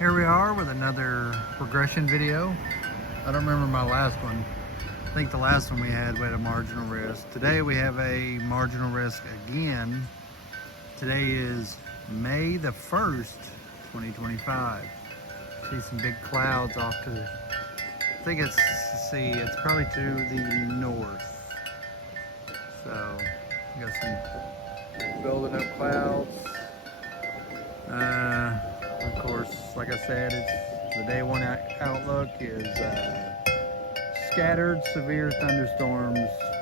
Here we are with another progression video. I don't remember my last one. I think the last one we had a marginal risk. Today we have a marginal risk again. Today is May the 1st, 2025. See some big clouds off to, I think it's, let's see, it's probably to the north. So, we got some building up clouds. Of course, like I said, it's the day one outlook is scattered severe thunderstorms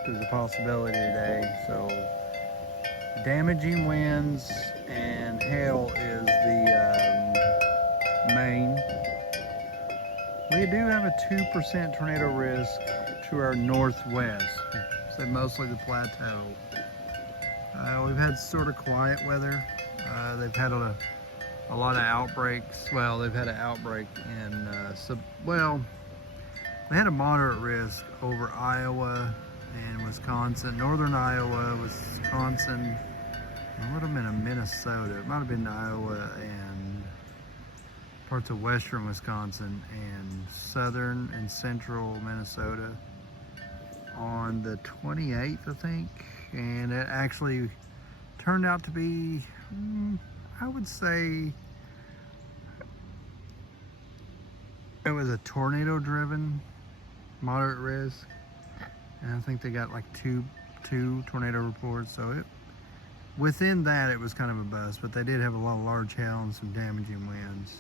is a possibility today. So damaging winds and hail is the main. We do have a 2% tornado risk to our northwest, so mostly the plateau. We've had sort of quiet weather. They've had a lot of outbreaks. Well, they've had an outbreak in, they had a moderate risk over Iowa and Wisconsin, northern Iowa, Wisconsin. It would have been in Minnesota. It might have been Iowa and parts of western Wisconsin and southern and central Minnesota on the 28th, I think. And it actually turned out to be, I would say, it was a tornado driven moderate risk, and I think they got like two tornado reports, so within that it was kind of a bust, but they did have a lot of large hail and some damaging winds.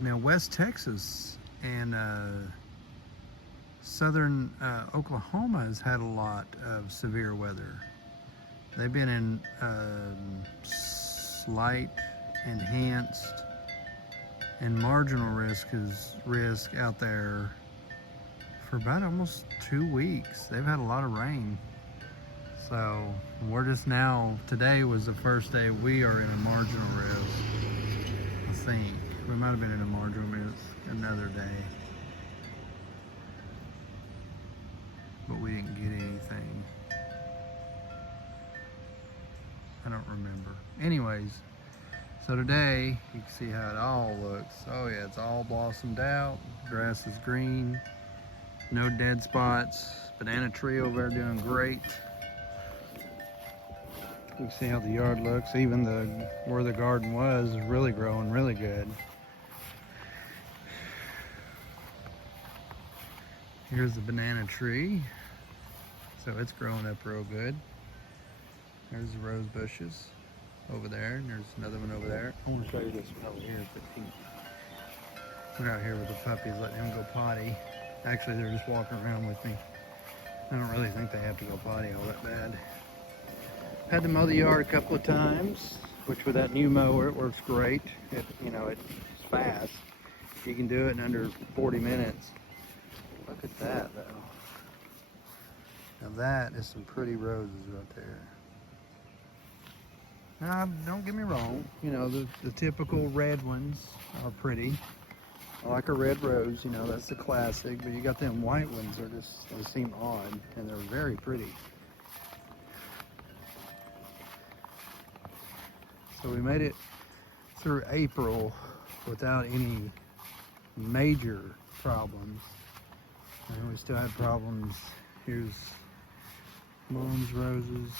Now West Texas and southern Oklahoma has had a lot of severe weather. They've been in slight, enhanced, and marginal risk out there for about almost 2 weeks. They've had a lot of rain. So we're just now, today was the first day we are in a marginal risk, I think. We might have been in a marginal risk another day, but we didn't get anything. I don't remember. Anyways, so today you can see how it all looks. Oh yeah, it's all blossomed out. Grass is green. No dead spots. Banana tree over there doing great. You can see how the yard looks. Even where the garden was is really growing really good. Here's the banana tree. So it's growing up real good. There's the rose bushes over there, and there's another one over there. I want to show you this one over here. It's the pink. We're out here with the puppies, letting them go potty. Actually, they're just walking around with me. I don't really think they have to go potty all that bad. Had to mow the yard a couple of times, which with that new mower, it works great. It's fast. You can do it in under 40 minutes. Look at that, though. Now that is some pretty roses right there. Now, don't get me wrong, the typical red ones are pretty. I like a red rose, that's the classic, but you got them white ones, they seem odd, and they're very pretty. So we made it through April without any major problems. And we still had problems. Here's Mom's roses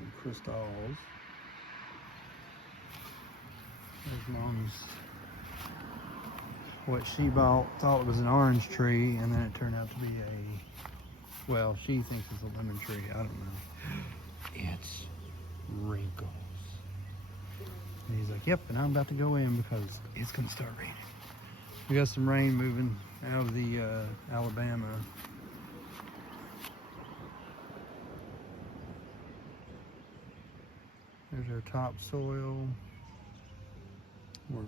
and crystals. There's Mom's, what she thought it was an orange tree, and then it turned out to be well, she thinks it's a lemon tree. I don't know. It's wrinkles. And he's like, yep, and I'm about to go in because it's going to start raining. We got some rain moving out of the Alabama. There's our topsoil. We're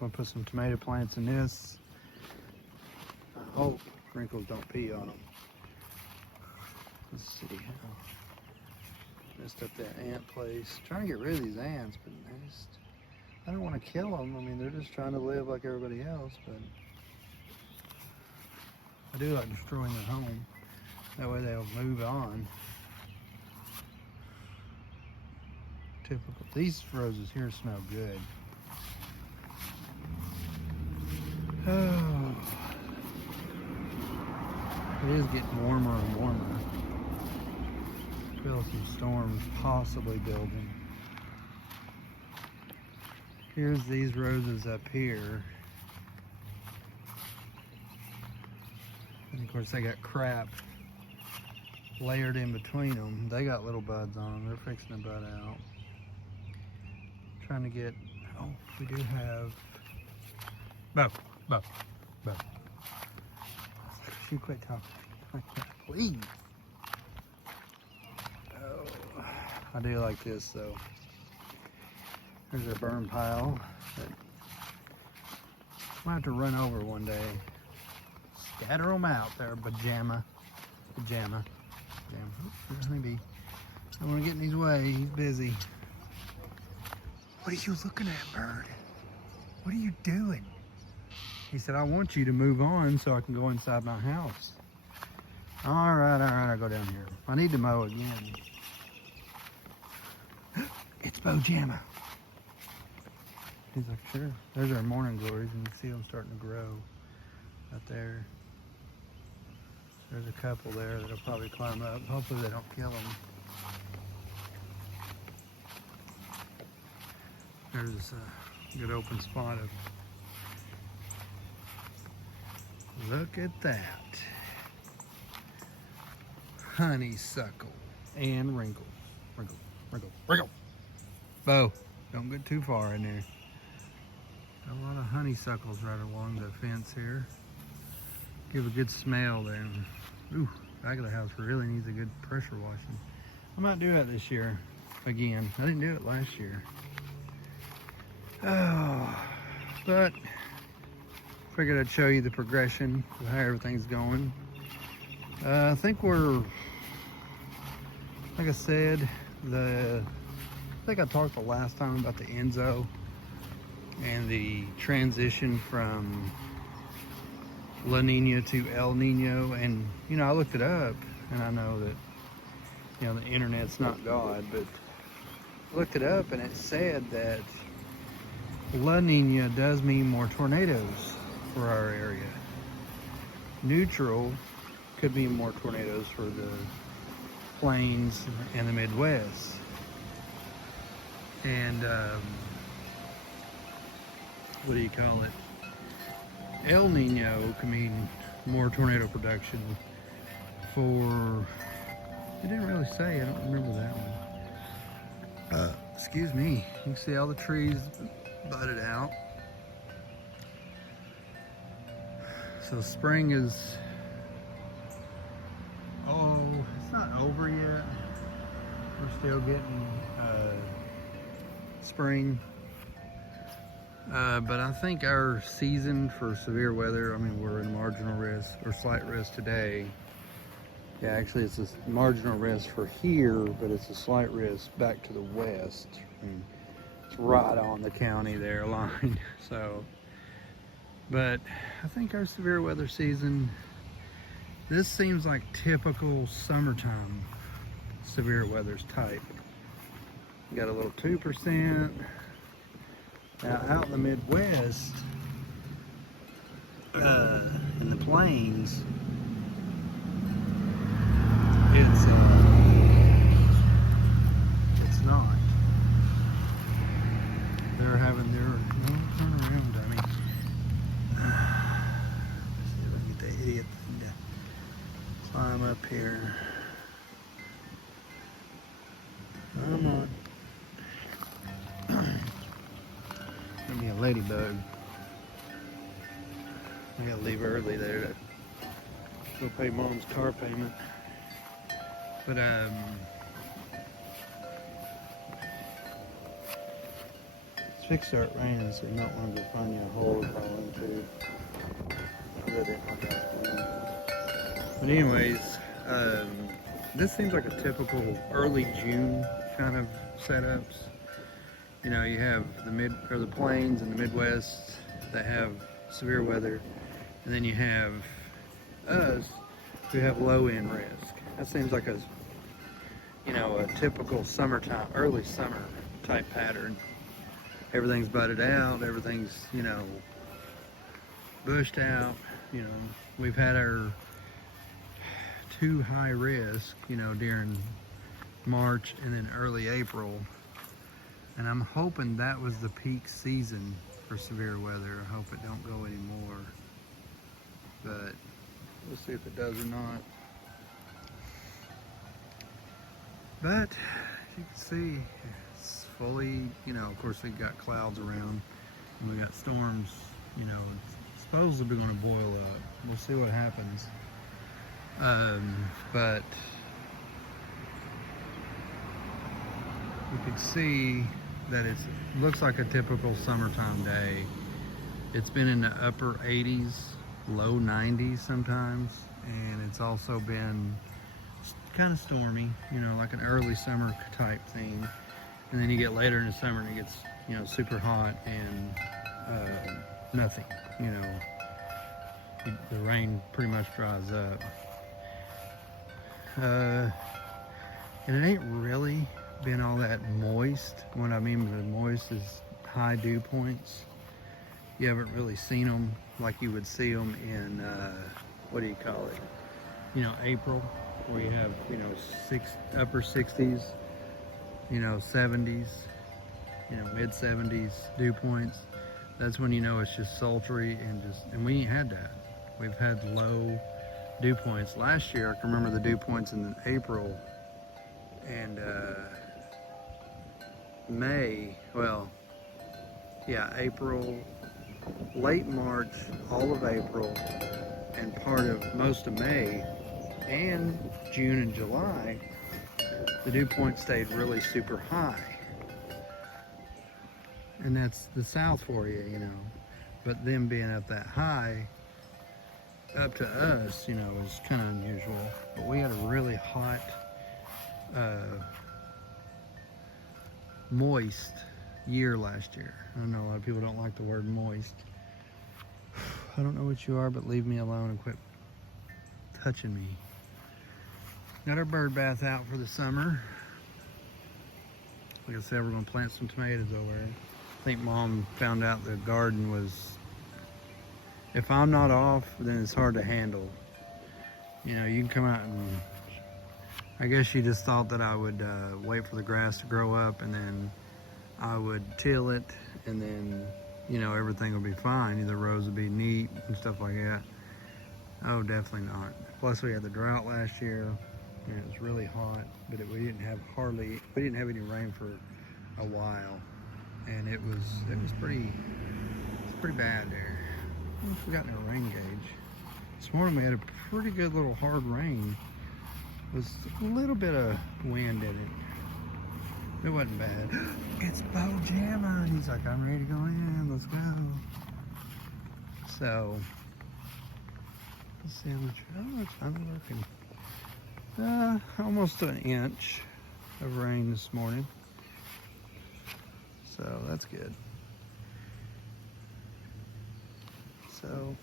going to put some tomato plants in this. I hope wrinkles don't pee on them. Let's see how messed up that ant place. Trying to get rid of these ants, but I don't want to kill them. I mean, they're just trying to live like everybody else, but I do like destroying their home. That way they'll move on. Typical. These roses here smell good. Oh, it is getting warmer and warmer. Feel some storms possibly building. Here's these roses up here. And of course they got crap layered in between them. They got little buds on them. They're fixing to bud out. Trying to get, oh, we do have, Bo. You quit talking. Please. Oh, I do like this though. There's a burn pile that I might have to run over one day. Scatter them out there, pajama. Oops, there's honeybee. I don't want to get in his way. He's busy. What are you looking at, bird? What are you doing? He said, I want you to move on so I can go inside my house. All right, I'll go down here. I need to mow again. It's Bojama. He's like, sure. There's our morning glories, and you can see them starting to grow out there. There's a couple there that'll probably climb up. Hopefully they don't kill them. There's a good open spot of. Look at that. Honeysuckle and wrinkle. Bo, don't get too far in there. Got a lot of honeysuckles right along the fence here. Give a good smell there. Ooh, back of the house really needs a good pressure washing. I might do that this year again. I didn't do it last year. Oh, but figured I'd show you the progression of how everything's going. I think we're, like I said, I think I talked the last time about the Enzo and the transition from La Nina to El Nino, and you know, I looked it up, and I know that, you know, the internet's not God, but I looked it up and it said that La Nina does mean more tornadoes for our area. Neutral could mean more tornadoes for the plains and the Midwest. And what do you call it? El Nino can mean more tornado production for, it didn't really say, I don't remember that one. Excuse me, you can see all the trees budded out. So spring is, oh, it's not over yet. We're still getting spring. But I think our season for severe weather, I mean, we're in marginal risk or slight risk today. Yeah, actually it's a marginal risk for here, but it's a slight risk back to the west. I mean, it's right on the county there line. So, but I think our severe weather season, this seems like typical summertime severe weather's type. You got a little 2%. Now out in the Midwest, in the plains, it's not. They're having their, no, turn around, dummy. Let's see if I can get that idiot thing to climb up here. Come on. Give me a ladybug. I gotta leave early there to go pay Mom's car payment. But it's fixed to start raining, so you might want to go find you a hole to fall into. But anyways, this seems like a typical early June kind of setups. You know, you have the plains and the Midwest that have severe weather, and then you have us who have low end risk. That seems like a, you know, a typical summertime, early summer type pattern. Everything's budded out, everything's, you know, bushed out. You know, we've had our too high risk, you know, during March and then early April. And I'm hoping that was the peak season for severe weather. I hope it don't go anymore. But we'll see if it does or not. But as you can see, it's fully, you know, of course we got clouds around and we got storms, you know, it's supposedly going to boil up. We'll see what happens. But you can see that it looks like a typical summertime day. It's been in the upper 80s, low 90s sometimes, and it's also been kind of stormy, you know, like an early summer type thing. And then you get later in the summer and it gets, you know, super hot and nothing, you know, the rain pretty much dries up. And it ain't really been all that moist. What I mean by moist is high dew points. You haven't really seen them like you would see them in, what do you call it? You know, April, where you have, you know, upper 60s, you know, 70s, you know, mid 70s dew points. That's when you know it's just sultry and we ain't had that. We've had low dew points. Last year, I can remember the dew points in April and May, well, yeah, April, late March, all of April, and part of most of May, and June and July, the dew point stayed really super high. And that's the south for you, you know. But them being up that high, up to us, you know, is kind of unusual. But we had a really hot, moist year last year. I know a lot of people don't like the word moist. I don't know what you are, but leave me alone and quit touching me. Got our bird bath out for the summer. Like I said, we're gonna plant some tomatoes over there. I think Mom found out the garden was, if I'm not off, then it's hard to handle. You know, you can come out and, I guess she just thought that I would wait for the grass to grow up and then I would till it and then, you know, everything would be fine. The rows would be neat and stuff like that. Oh, definitely not. Plus we had the drought last year and it was really hot, but we didn't have any rain for a while. And it was pretty bad there. I've forgotten our rain gauge. This morning we had a pretty good little hard rain. It was a little bit of wind in it. It wasn't bad. It's Bo Jamma, and he's like, I'm ready to go in, let's go. So, let's see how much, I'm looking. Almost an inch of rain this morning. So, that's good. So,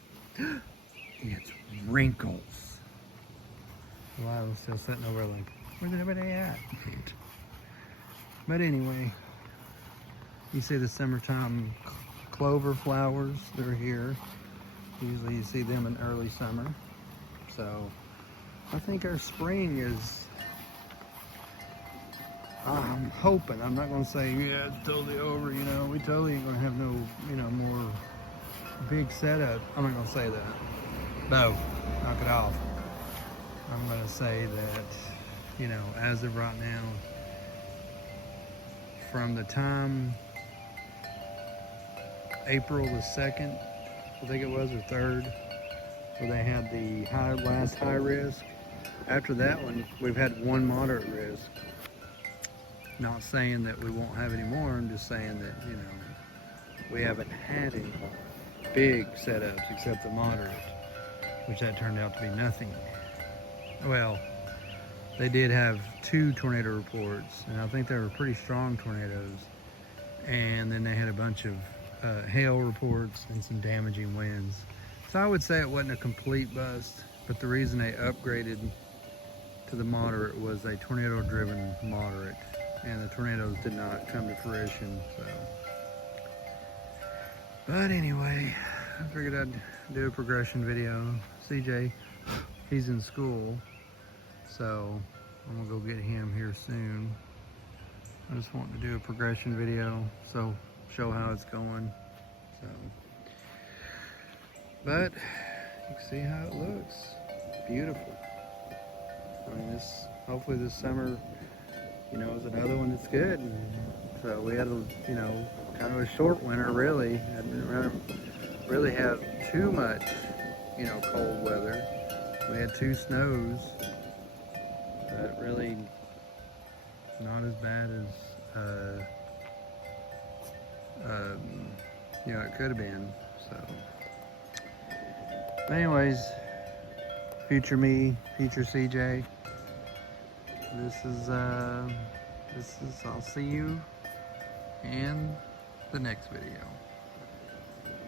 it's wrinkles. Lila's still sitting over like, where's everybody at? But anyway, you see the summertime clover flowers, they're here. Usually you see them in early summer. So I think our spring is, I'm hoping, I'm not gonna say, yeah, it's totally over, you know, we totally ain't gonna have no, you know, more big setup. I'm not gonna say that. No, knock it off. I'm gonna say that, you know, as of right now, from the time April the 2nd, I think it was, or 3rd, where they had the last high risk. After that one, we've had one moderate risk. Not saying that we won't have any more, I'm just saying that, you know, we haven't had any big setups except the moderate, which that turned out to be nothing. Well, they did have 2 tornado reports, and I think they were pretty strong tornadoes. And then they had a bunch of hail reports and some damaging winds. So I would say it wasn't a complete bust, but the reason they upgraded to the moderate was a tornado-driven moderate, and the tornadoes did not come to fruition. So, but anyway, I figured I'd do a progression video. CJ, he's in school, so I'm gonna go get him here soon. I just want to do a progression video, so show how it's going. So, but you can see how it looks. Beautiful. I mean, hopefully this summer, you know, is another one that's good. And so we had a, you know, kind of a short winter, really. I didn't really have too much, you know, cold weather. We had 2 snows, but really not as bad as, you know, it could have been. So, anyways, future me, future CJ. This is, I'll see you in the next video.